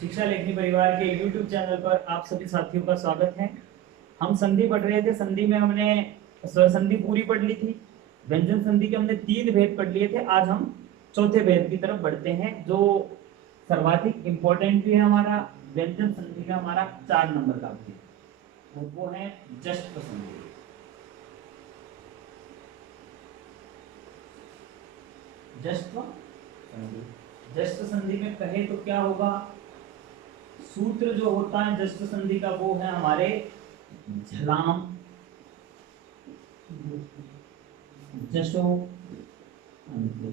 शिक्षा लेखनी परिवार के YouTube चैनल पर आप सभी साथियों का स्वागत है। हम संधि पढ़ रहे थे। संधि में हमने स्वर संधि पूरी पढ़ ली थी। व्यंजन संधि के हमने 3 भेद पढ़ लिए थे। आज हम चौथे भेद की तरफ बढ़ते हैं, जो सर्वाधिक इंपॉर्टेंट भी है हमारा। व्यंजन संधि का हमारा 4 नंबर का भेद वो है जश्न संधि। जश्न संधि, जश्न संधि में कहे तो क्या होगा? सूत्र जो होता है जश्न संधि का वो है हमारे झलाम जशो अंते।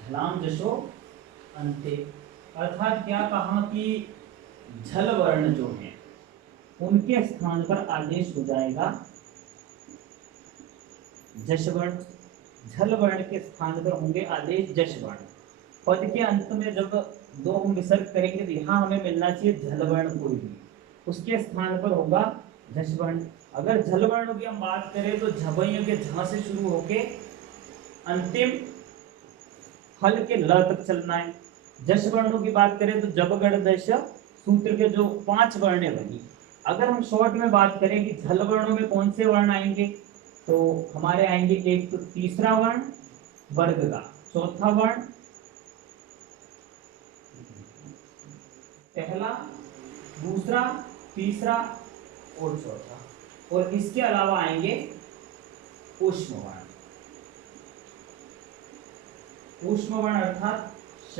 झलाम जशो अंते अर्थात क्या कहा कि झल वर्ण जो है उनके स्थान पर आदेश हो जाएगा जश वर्ण। झल वर्ण के स्थान पर होंगे आदेश जश वर्ण। पद के अंत में जब दो हम विसर्ग करेंगे तो यहाँ हमें मिलना चाहिए झल वर्ण कोई भी, उसके स्थान पर होगा झष वर्ण। अगर झल वर्ण की हम बात करें तो झबइयों के झ से शुरू होके अंतिम हल के ल तक चलना है। जश वर्णों की बात करें तो जब गण दश सूत्र के जो 5 वर्ण है वही। अगर हम शॉर्ट में बात करें कि झल वर्णों में कौन से वर्ण आएंगे तो हमारे आएंगे एक तो तीसरा वर्ण वर्ग का, चौथा वर्ण पहला, दूसरा, तीसरा और चौथा, और इसके अलावा आएंगे ऊष्म वर्ण। ऊष्म वर्ण अर्थात श,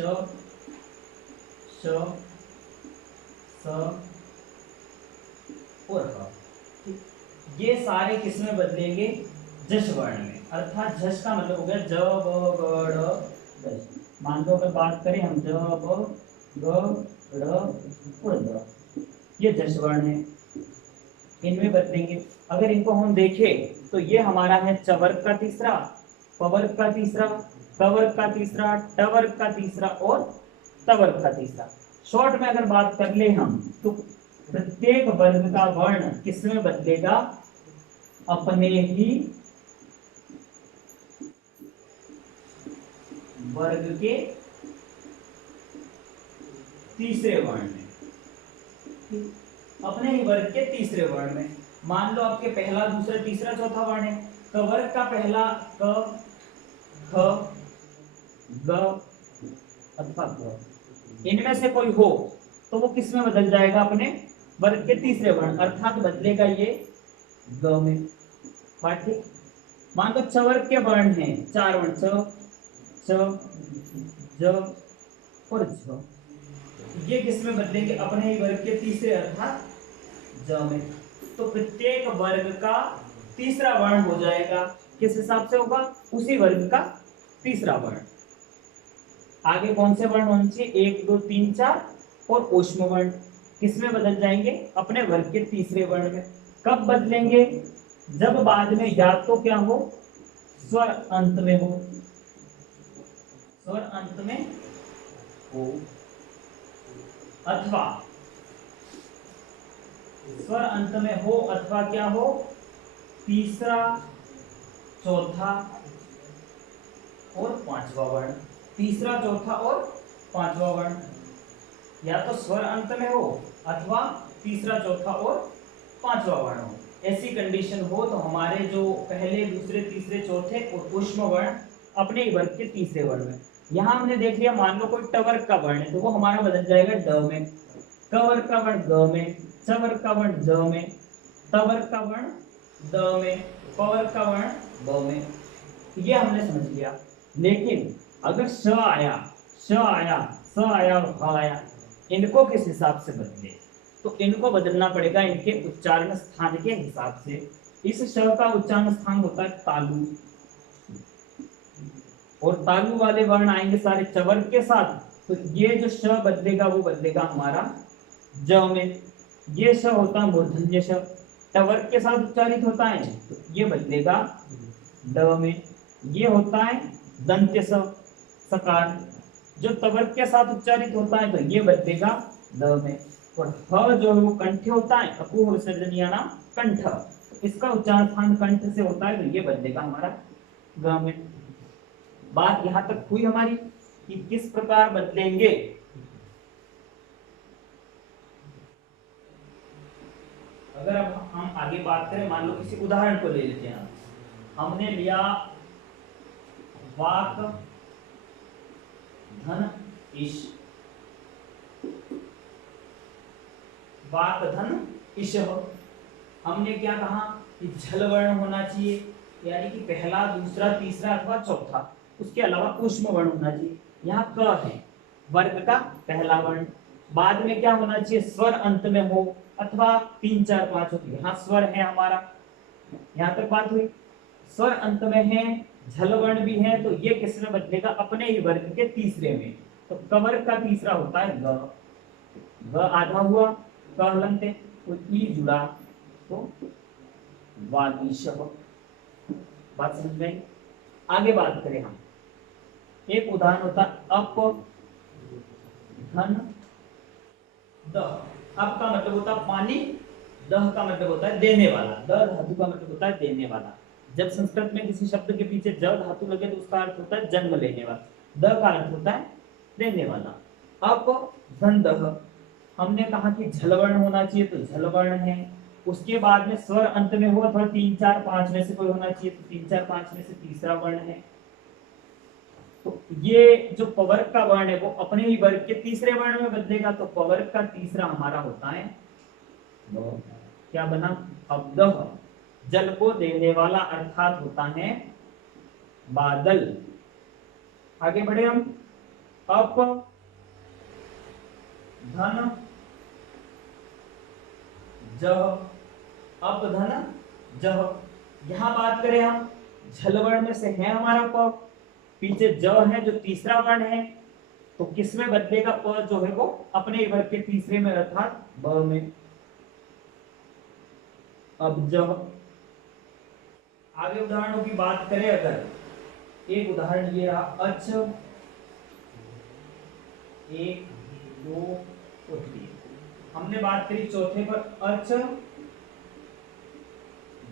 श, स और ह। ये सारे किसमें बदलेंगे? जश वर्ण में। अर्थात जश का मतलब हो गया ज ब ग ड़ दश। मान लो अगर बात करें हम ज ब ग ड़ और द, ये जश वर्ण है, इनमें बदलेंगे। अगर इनको हम देखें तो ये हमारा है चवर्ग का तीसरा, पवर्ग का तीसरा, कवर्ग का तीसरा, टवर्ग का तीसरा और तवर्ग का तीसरा। शॉर्ट में अगर बात कर ले हम तो प्रत्येक वर्ग का वर्ण किसमें बदलेगा? अपने ही वर्ग के तीसरे वर्ण में। अपने ही वर्ग के तीसरे वर्ण में। मान लो आपके पहला, दूसरा, तीसरा, चौथा वर्ण है। तो वर्ग का पहला क, ख, ग अथवा ग, इनमें से कोई हो तो वो किस में बदल जाएगा? अपने वर्ग के तीसरे वर्ण, अर्थात बदलेगा ये ग में। बात ठीक। मान लो चवर्ग के वर्ण हैं 4 वर्ण, च, ज और झ, ये किस में बदलेंगे? अपने ही वर्ग के तीसरे अर्थात ज में। तो प्रत्येक वर्ग का तीसरा वर्ण हो जाएगा। किस हिसाब से होगा? उसी वर्ग का तीसरा वर्ण। आगे कौन से वर्ण होने चाहिए? 1 2 3 4 और ऊष्म वर्ण किस में बदल जाएंगे? अपने वर्ग के तीसरे वर्ण में। कब बदलेंगे? जब बाद में या तो क्या हो, स्वर अंत में हो, स्वर अंत में हो, अथवा स्वर अंत में हो अथवा क्या हो, तीसरा, चौथा और पांचवा वर्ण। तीसरा, चौथा और पांचवा वर्ण या तो स्वर अंत में हो अथवा तीसरा, चौथा और पांचवा वर्ण हो। ऐसी कंडीशन हो तो हमारे जो पहले, दूसरे, तीसरे, चौथे और ऊष्म वर्ण अपने ही वर्ग के तीसरे वर्ण में। यहां हमने देख लिया, मान लो कोई टवर्ग का वर्ण है तो वो हमारा बदल जाएगा ड में, कवर्ग का वर्ण ग में, चवर्ग का वर्ण ज में, तवर्ग का वर्ण द में, पवर्ग का वर्ण ब में। ये हमने समझ लिया। लेकिन अगर स आया, श आया, स आया और ह आया, इनको किस हिसाब से बदले? तो इनको बदलना पड़ेगा इनके उच्चारण स्थान के हिसाब से। इस श का उच्चारण स्थान होता है तालु, और तालु वाले वर्ण आएंगे सारे चवर्ग के साथ। तो ये जो श बदलेगा वो बदलेगा हमारा ज में। ये श होता है मूर्धन्य श, टवर्ग के साथ उच्चारित होता है तो ये बदलेगा ड में। ये होता है दंत्य स, सकार, जो तवर्ग के साथ उच्चारित होता है तो ये बदलेगा द में। और ह जो है वो कंठ होता है, अपूह विसर्जनीय नाम कंठ, इसका उच्चारण स्थान कंठ से होता है तो ये बदलेगा हमारा ग में। बात यहां तक हुई हमारी। कि किस प्रकार बदलेंगे। अगर अब हम आगे बात करें, मान लो किसी उदाहरण को ले लेते हैं, हमने लिया वाक धन इश, वाक धन इश, हमने क्या कहा कि झल वर्ण होना चाहिए, यानी कि पहला दूसरा तीसरा अथवा चौथा, उसके अलावा ऊष्म वर्ण होना चाहिए। यहाँ क है वर्ग का पहला वर्ण, बाद में क्या होना चाहिए, स्वर अंत में हो अथवा 3 4 5 हो। यहाँ स्वर है हमारा, यहाँ तक बात हुई। स्वर अंत में है, झल वर्ण भी है, तो ये किस में बदलेगा, अपने ही वर्ग के तीसरे में। तो कवर्ग का तीसरा होता है ग, ग आधा हुआ, क हलंते, तो ई जुड़ा, तो वागीशः। बात समझ में आई? आगे बात करें हम, एक उदाहरण होता अप धन दह। अप का मतलब होता है पानी, दह का मतलब होता है देने वाला, द धातु का मतलब होता है देने वाला। जब संस्कृत में किसी शब्द के पीछे ज धातु लगे तो उसका अर्थ होता है जन्म लेने वाला, द का अर्थ होता है देने वाला। अप धन दह, हमने कहा कि झलवर्ण होना चाहिए, तो झलवर्ण है। उसके बाद में स्वर अंत में हो अथवा 3 4 5 में से कोई होना चाहिए, तो 3 4 5 में से तीसरा वर्ण है। तो ये जो पवर्ग का वर्ण है वो अपने ही वर्ग के तीसरे वर्ण में बदलेगा, तो पवर्ग का तीसरा हमारा होता है क्या बना, अब्दह, जल को देने वाला, अर्थात होता है बादल। आगे बढ़े हम, अप धन जह, अप धन जह। यहां बात करें हम, झल वर्ण में से है हमारा प, पीछे ज है जो तीसरा वर्ण है, तो किस में बदलेगा, प जो है वो अपने वर्ग के तीसरे में अर्थात ब में। अब जब आगे उदाहरणों की बात करें, अगर एक उदाहरण ये रहा अच 1 2 और 3, हमने बात करी चौथे पर अच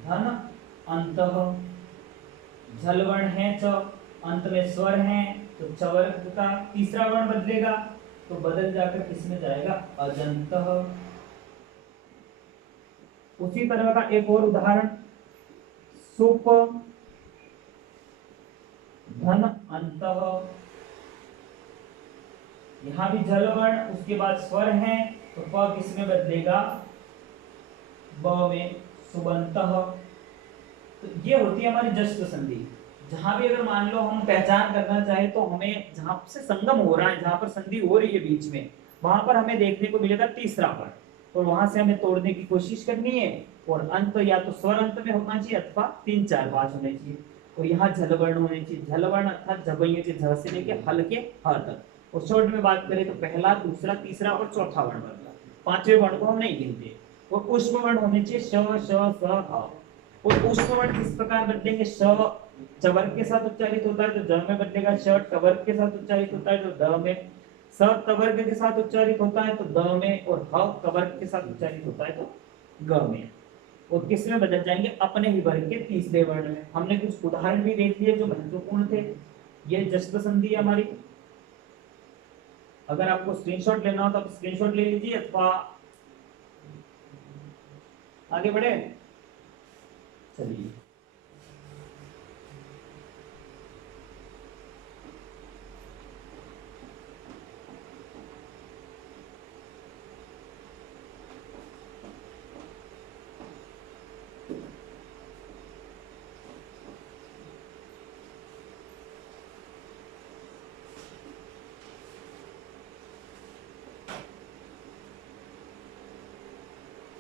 धन अंतः, झल वर्ण है च, अंत में स्वर है, तो चवर्ग का तीसरा वर्ण बदलेगा, तो बदल जाकर किसमें जाएगा, अजंतः। उसी तरह का एक और उदाहरण, सुप धन अंतः, यहां भी झल वर्ण, उसके बाद स्वर है, तो प किसमें बदलेगा, ब में, सुबंतः। तो ये होती है हमारी जश्न संधि। जहां भी अगर मान लो हम पहचान करना चाहे, तो हमें जहां से संगम हो रहा है, जहां पर संधि हो रही है बीच में, वहां पर हमें देखने को मिलेगा तीसरा वर्ण, और वहां से हमें तोड़ने की कोशिश करनी है, और अंत या तो स्वर अंत में होना चाहिए अथवा 3 4 5 होने चाहिए। तो यहाँ झल वर्ण होने चाहिए, झल वर्ण अर्थात झबैये के झ से लेके हल के ह तक। और शॉर्ट में बात करें तो पहला दूसरा तीसरा और चौथा वर्ण बनता, पांचवें वर्ण को हम नहीं गिनते। और पुष्प वर्ण होने चाहिए श श स ह। और पुष्प वर्ण किस प्रकार बदलेंगे, श चवर्ग के साथ उच्चारित होता है तो ज में बदलेगा, श टवर्ग के साथ उच्चारित होता है तो द में, स तवर्ग के साथ उच्चारित होता है तो द में, और ह कवर्ग के साथ उच्चारित होता है तो ग में। और किस में बदल जाएंगे, अपने ही वर्ग के तीसरे वर्ण में। हमने कुछ उदाहरण भी देख लिए जो महत्वपूर्ण थे। ये जश्न संधि है हमारी। अगर आपको स्क्रीनशॉट लेना हो तो आप स्क्रीनशॉट ले लीजिए, अथवा आगे बढ़े। चलिए,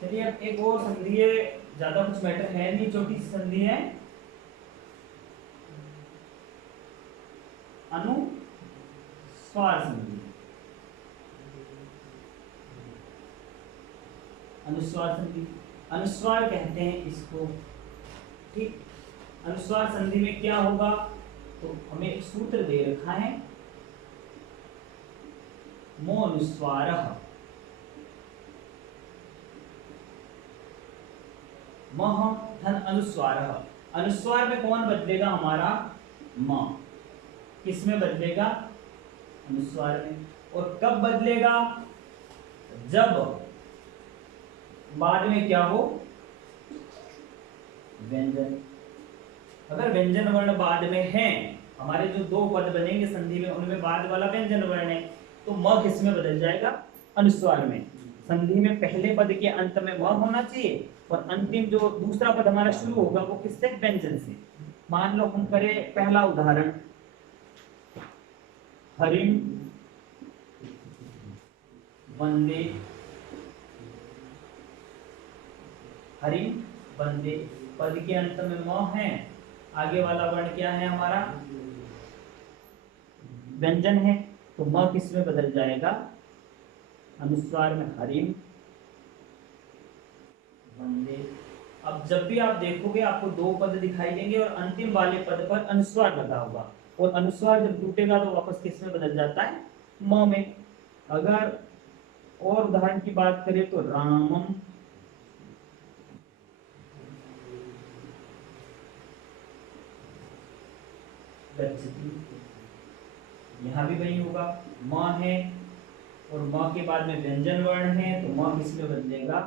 चलिए अब एक और संधि है, ज्यादा कुछ मैटर है नहीं, छोटी सी संधि है, अनुस्वार संधि। अनुस्वार संधि, अनुस्वार कहते हैं इसको, ठीक। अनुस्वार संधि में क्या होगा, तो हमें एक सूत्र दे रखा है, मो अनुस्वारः, मह धन अनुस्वारः। अनुस्वार में कौन बदलेगा, हमारा म। किसमें बदलेगा, अनुस्वार में। और कब बदलेगा? जब बाद में क्या हो? व्यंजन। अगर व्यंजन वर्ण बाद में है, हमारे जो दो पद बनेंगे संधि में उनमें बाद वाला व्यंजन वर्ण है, तो म किस में बदल जाएगा? अनुस्वार में। संधि में पहले पद के अंत में म होना चाहिए और अंतिम जो दूसरा पद हमारा शुरू होगा वो किससे? व्यंजन से। मान लो हम करें पहला उदाहरण, हरिम वंदे, हरिम वंदे, पद के अंत में म है, आगे वाला वर्ण क्या है हमारा? व्यंजन है, तो म किस में बदल जाएगा? अनुस्वार में। हरिम वंदे। अब जब भी आप देखोगे आपको दो पद दिखाई देंगे और अंतिम वाले पद पर अनुस्वार लगा होगा, और अनुस्वार जब टूटेगा तो वापस किस में बदल जाता है? म में। अगर और उदाहरण की बात करें तो रामम गच्छति, यहाँ भी वही होगा, म है और म के बाद में व्यंजन वर्ण है, तो म किस में बदलेगा?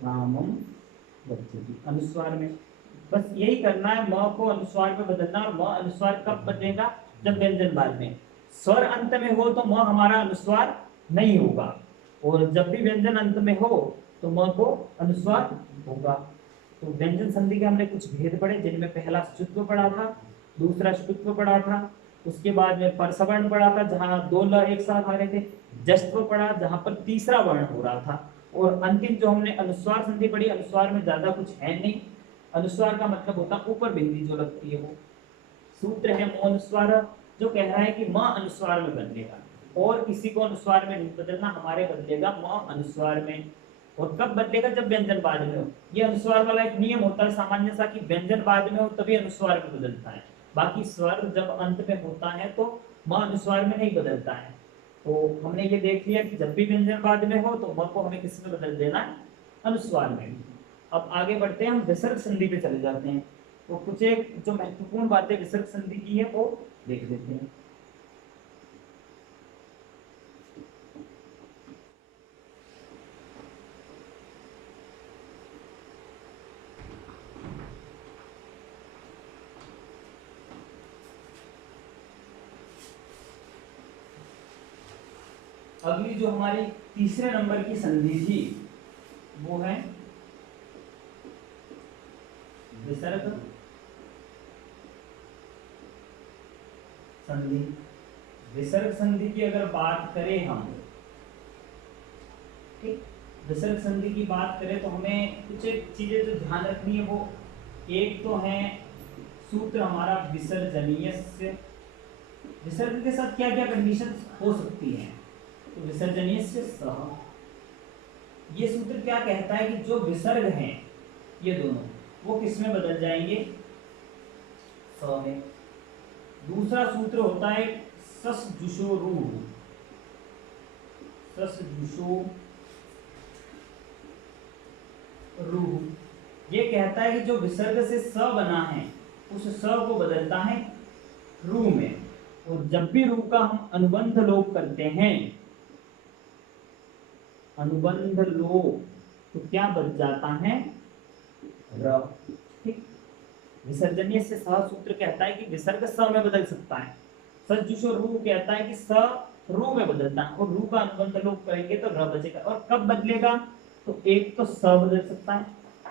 रामम गच्छति, अनुस्वार में। बस यही करना है, म को अनुस्वार में बदलना। और म अनुस्वार कब बदलेगा? जब व्यंजन बाद में। स्वर अंत में हो तो म हमारा अनुस्वार नहीं होगा, और जब भी व्यंजन अंत में हो तो म को अनुस्वार होगा। तो व्यंजन संधि के हमने कुछ भेद पढ़े, जिनमें पहला शुत्व पढ़ा था, दूसरा शुत्व पढ़ा था, उसके बाद में परसवर्ण पढ़ा था जहां दो ल एक साथ आ रहे थे, जस्त्व पढ़ा जहां पर तीसरा वर्ण हो रहा था, और अंतिम जो हमने अनुस्वार संधि पढ़ी। अनुस्वार में ज्यादा कुछ है नहीं, अनुस्वार का मतलब होता है ऊपर बिंदी जो लगती है वो। सूत्र है म अनुस्वार, जो कह रहा है कि म अनुस्वार में बदलेगा, और किसी को अनुस्वार में नहीं बदलना, हमारे बदलेगा म अनुस्वार में। और कब बदलेगा? जब व्यंजन बाद में हो। ये अनुस्वार वाला एक नियम होता है सामान्य सा, कि व्यंजन बाद में हो तभी अनुस्वार में बदलता है, बाकी स्वर जब अंत में होता है तो म अनुस्वार में नहीं बदलता है। तो हमने ये देख लिया कि जब भी व्यंजन बाद में हो तो म को हमें किस में बदल देना है? अनुस्वार में। अब आगे बढ़ते हैं, हम विसर्ग संधि पे चले जाते हैं। तो कुछ एक जो महत्वपूर्ण बातें विसर्ग संधि की है वो देख लेते हैं। अगली जो हमारी तीसरे नंबर की संधि थी वो है विसर्ग संधि। विसर्ग संधि की अगर बात करें हम, ठीक, विसर्ग संधि की बात करें तो हमें कुछ एक चीजें जो ध्यान रखनी है वो, एक तो है सूत्र हमारा विसर्जनीयस्य। विसर्ग के साथ क्या क्या कंडीशन हो सकती हैं? तो विसर्जनीयस्य सह, ये सूत्र क्या कहता है कि जो विसर्ग हैं ये दोनों वो किस में बदल जाएंगे? स में। दूसरा सूत्र होता है सस जुषो रूह, सस जुषो रूह, ये कहता है कि जो विसर्ग से स बना है उस स को बदलता है रू में, और जब भी रू का हम अनुबंध लोप करते हैं, अनुबंध लोप, तो क्या बच जाता है? र। ठीक, विसर्जनीय से सह सूत्र कहता है कि विसर्ग स में बदल सकता है, सजुषो रू कहता है कि स रू में बदलता है, और रू का अनुबंध लोप करेंगे तो र बचेगा। और कब बदलेगा? तो एक तो स बदल सकता है,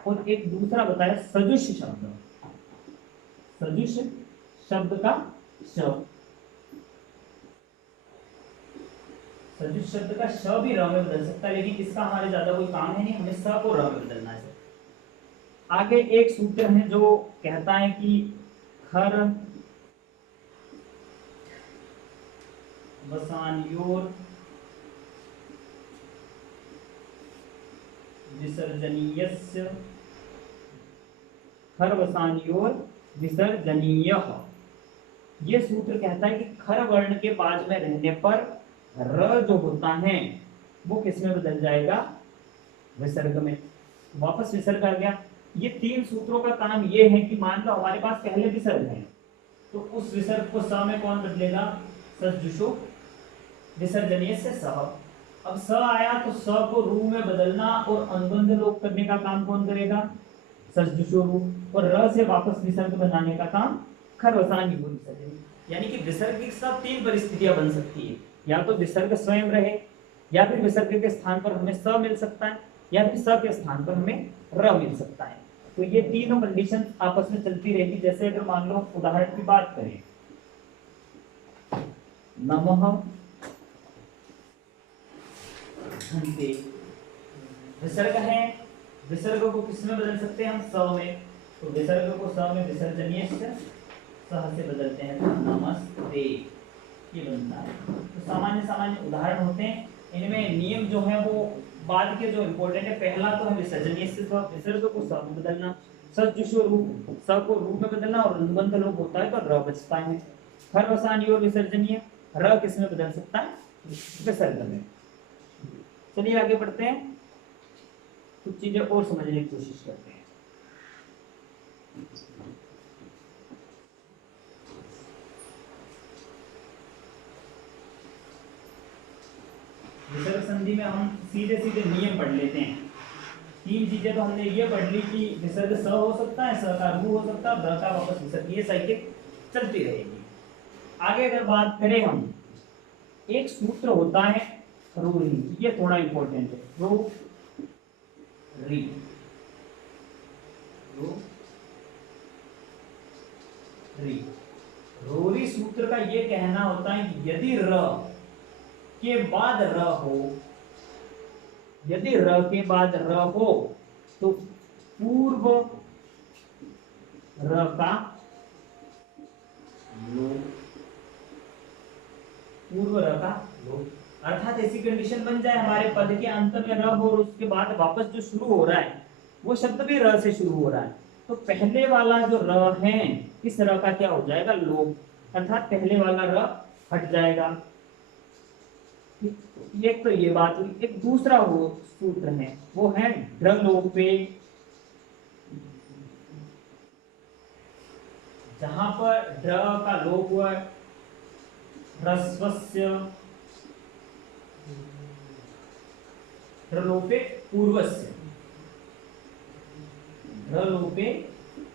और एक दूसरा बताया सजुष शब्द, सजुष शब्द का श, सजुष शब्द का श भी र में बदल सकता है, लेकिन इसका हमारे ज्यादा कोई काम है नहीं, हमें स को र में बदलना है। आगे एक सूत्र है जो कहता है कि खर वसान्योर विसर्जनीयस्य, खर वसान्योर विसर्जनीयः। ये सूत्र कहता है कि खर वर्ण के बाद में रहने पर र जो होता है वो किस में बदल जाएगा? विसर्ग में। वापस विसर्ग आ गया। ये तीन सूत्रों का काम ये है कि मान लो हमारे पास पहले विसर्ग है, तो उस विसर्ग को स में कौन बदलेगा? सजुषो विसर्जनीय से सह। अब स आया तो स को रू में बदलना और अनुबंध लोप करने का काम कौन करेगा? सजुषो रू। और र से वापस विसर्ग बनाने का काम खरवसान युगो विसर्जनी। यानी कि विसर्ग की सब तीन परिस्थितियां बन सकती है, या तो विसर्ग स्वयं रहे, या फिर विसर्ग के स्थान पर हमें स मिल सकता है, या फिर स के स्थान पर हमें र मिल सकता है। तो ये तीनों कंडीशन आपस में चलती रहेगी। जैसे अगर मान लो उदाहरण की बात करें, नमः घंटे, विसर्ग है, विसर्ग को किस में बदल सकते हैं हम? स में। तो विसर्ग को स में विसर्जनीय सह से बदलते हैं तो नमस्ते, ये बनता है। तो सामान्य सामान्य उदाहरण होते हैं, इनमें नियम जो है वो बाद के जो इंपॉर्टेंट है, पहला तो है विसर्जनीय से विसर्ग को स में बदलना, सजुषो रूप, स को रूप में बदलना, और अनुबंध लोप होता है तो र बचता है। खरवसान योर विसर्जनीय, र किस में बदल सकता है? विसर्ग में। चलिए आगे बढ़ते हैं, कुछ चीजें और समझने की कोशिश करते हैं। विसर्ग संधि में हम सीधे सीधे नियम पढ़ लेते हैं। तीन चीजें तो हमने ये पढ़ ली कि विसर्ग स हो सकता है, स का रू हो सकता है, र का वापस विसर्ग, ये साइकिल चलती रहेगी। आगे अगर बात करें हम, एक सूत्र होता है रोरी, ये थोड़ा इंपॉर्टेंट है। रो री, रो री, रोरी सूत्र का ये कहना होता है कि यदि र के बाद र हो, यदि र के बाद र हो तो पूर्व र का लोप, पूर्व र का लोप। अर्थात ऐसी कंडीशन बन जाए हमारे पद के अंत में र हो और उसके बाद वापस जो शुरू हो रहा है वो शब्द भी र से शुरू हो रहा है, तो पहले वाला जो र है इस र का क्या हो जाएगा? लोप। अर्थात पहले वाला र हट जाएगा। एक तो ये बात हुई। एक दूसरा वो सूत्र है, वो है ढलोपे। जहां पर ढ का लोप हुआ, ह्रस्वस्य, ढलोपे पूर्वस्य, ढलोपे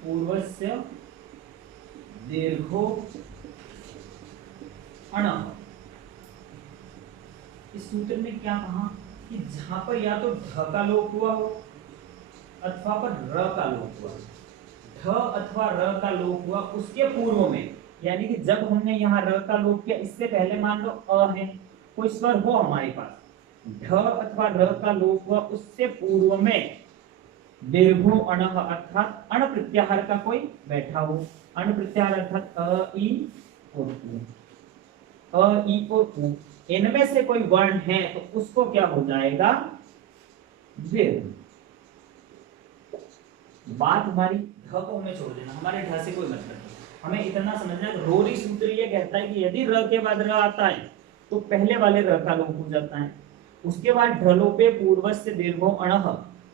पूर्वस्य दीर्घो अणः। इस सूत्र में क्या कहा कि जहां पर या तो ढ का लोप हुआ हो अथवा पर र का लोप हुआ, ढ अथवा र का लोप हुआ, उसके पूर्व में, यानी कि जब हमने यहाँ र का लोप किया, इससे पहले मान लो अ है, कोई स्वर हो हमारे पास, ढ अथवा र का लोप हुआ, उससे पूर्व में दीर्घो अणः अर्थात अण प्रत्याहार का कोई बैठा हो। अण प्रत्याहार अर्थात अ ई और उ, अ ई और उ, इनमें से कोई वर्ण है तो उसको क्या हो जाएगा? दीर्घ। बात हमारी ढ को हमें छोड़ देना, हमारे ढ से कोई मतलब नहीं। हमें इतना समझना है, रोरी सूत्र ये कहता है कि यदि र के बाद र आता है तो पहले वाले र का लोप हो जाता है। उसके बाद ढलोपे पूर्वस्य दीर्घो अणः,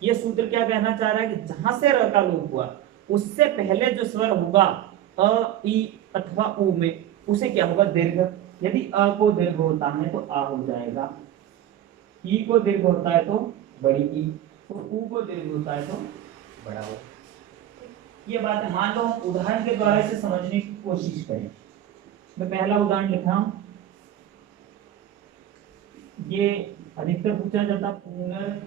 ये सूत्र क्या कहना चाह रहा है कि जहां से र का लोप हुआ उससे पहले जो स्वर होगा अ ई अथवा उ में, उसे क्या होगा? दीर्घ। यदि अ को दीर्घ होता है तो आ हो जाएगा, ई को दीर्घ होता है तो बड़ी ई, और उ को दीर्घ होता है तो बड़ा हो। ये बात है। मान लो हम उदाहरण के द्वारा इसे समझने की कोशिश करें। मैं पहला उदाहरण लिख रहा हूं, ये अधिकतर पूछा जाता पुनर्धनरमते।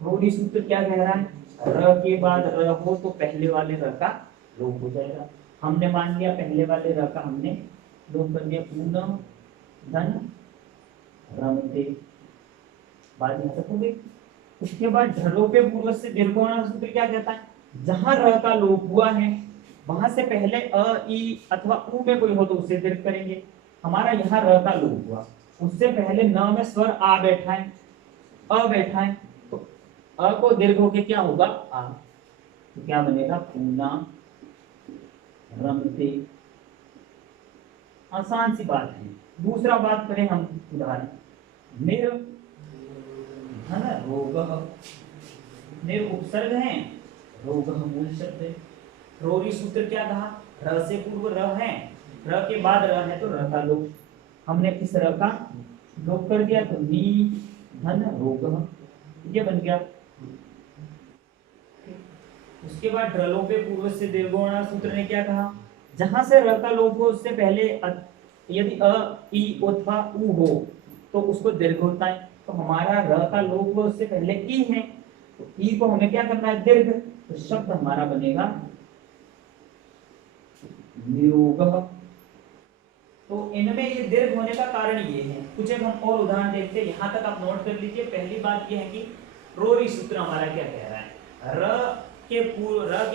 रोरी सूत्र क्या कह रहा है? र के बाद र हो तो पहले वाले र का लोप हो जाएगा। हमने मान लिया पहले वाले र का हमने लोप कर दिया, पुनः धन रमते, बात यहां तक हो गई। उसके बाद ढलोपे पूर्व से दीर्घोण सूत्र क्या कहता है? जहां र का लोप हुआ है वहां से पहले अ ई अथवा उ में कोई हो तो उसे दीर्घ करेंगे। हमारा यहाँ र का लोप हुआ, उससे पहले न में स्वर आ बैठा है, अ बैठा है, तो अ को दीर्घ होके क्या होगा? आ, तो क्या बनेगा? पुनः रमते। आसान सी बात है। दूसरा बात करें हम उदाहरण, निर धन रोग, निर उपसर्ग है, रोग मूल शब्द है, रोरी सूत्र क्या कहा, र से पूर्व र है, र के बाद र है तो र का लोप, हमने इस र का लोप कर दिया तो नी धन रोग, ये बन गया। उसके बाद ढलोपे पूर्व से दीर्घोण सूत्र ने क्या कहा, जहां से र का लोप हो उससे पहले यदि अ ई अथवा उ हो तो उसको दीर्घ होता है, तो हमारा र का लोप हो उससे पहले ई है तो ई को हमें क्या करना है दीर्घ, तो शब्द हमारा बनेगा निरोगः। तो इनमें ये दीर्घ होने का कारण ये है। कुछ एक हम और उदाहरण देखते हैं, यहाँ तक आप नोट कर लीजिए। पहली बात ये है कि रोरी सूत्र हमारा क्या कह रहा है, र के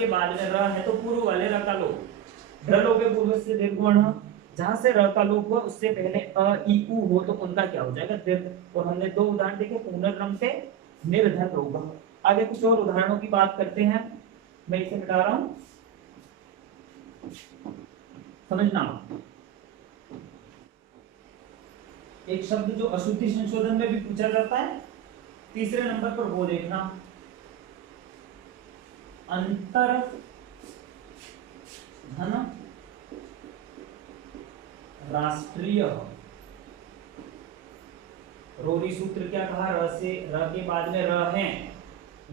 बाद में र है तो पूर्व वाले र का लोप, ढलोपे पूर्व से दीर्घोण, जहां से र का लोप हो उससे पहले अ ई उ हो तो उनका क्या हो जाएगा दीर्घ। और हमने दो उदाहरण देखे, पुनर्रम से निर्धन रोग। आगे कुछ और उदाहरणों की बात करते हैं, मैं इसे मिटा रहा हूं, समझना। एक शब्द जो अशुद्धि संशोधन में भी पूछा जाता है, तीसरे नंबर पर वो देखना, अंतर धन राष्ट्रीय। रोरी सूत्र क्या कहा, र से र के बाद में र है,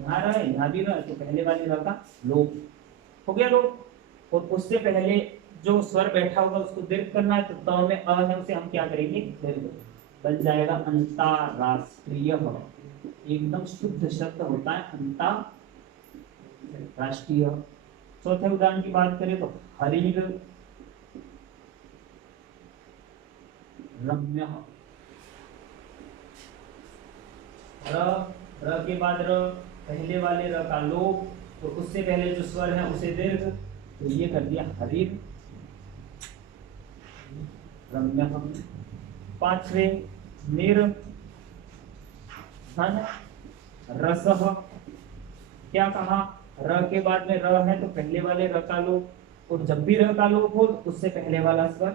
यहाँ र है यहाँ भी र, तो पहले वाले र का लोप हो गया लोप, और उससे पहले जो स्वर बैठा होगा उसको दीर्घ करना है, तो त में अ है उसे हम क्या करेंगे दीर्घ, बन जाएगा अंतरराष्ट्रीय। एकदम शुद्ध शब्द होता है अंतरराष्ट्रीय। चौथे उदाहरण की बात करें तो हरिर रम्य, र के बाद र, पहले वाले र का लोप, तो उससे पहले जो स्वर है उसे दीर्घ, तो ये कर दिया हरिर रम्य। पांचवे निर्धन रसः, क्या कहा, र के बाद में र है तो पहले वाले र का लोप, और जब भी र का लोप हो तो उससे पहले वाला स्वर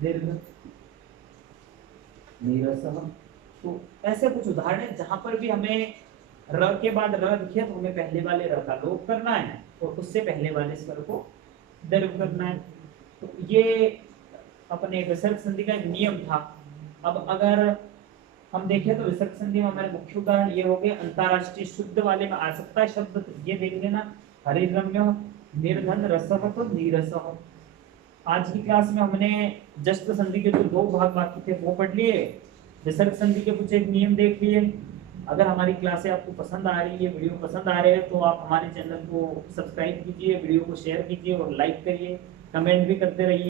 दीर्घ, नीरसः। तो ऐसे कुछ उदाहरण है जहां पर भी हमें र के बाद र दिखे तो हमें पहले वाले र का लोप करना है और उससे पहले वाले स्वर को दीर्घ करना है। तो ये अपने विसर्ग संधि का एक नियम था। अब अगर हम देखें तो विसर्ग संधि में हमारे मुख्य उदाहरण ये हो गए, अंतरराष्ट्रीय शुद्ध वाले में आ सकता है शब्द, तो ये देख लेना, हरिरम्य, निर्धन रसः तो नीरसः। आज की क्लास में हमने जस्ट संधि के जो दो भाग बाकी थे वो पढ़ लिए, विसर्ग संधि के कुछ एक नियम देख लिए। अगर हमारी क्लासें आपको पसंद आ रही है, वीडियो पसंद आ रहे हैं, तो आप हमारे चैनल को सब्सक्राइब कीजिए, वीडियो को शेयर कीजिए और लाइक करिए, कमेंट भी करते रहिए।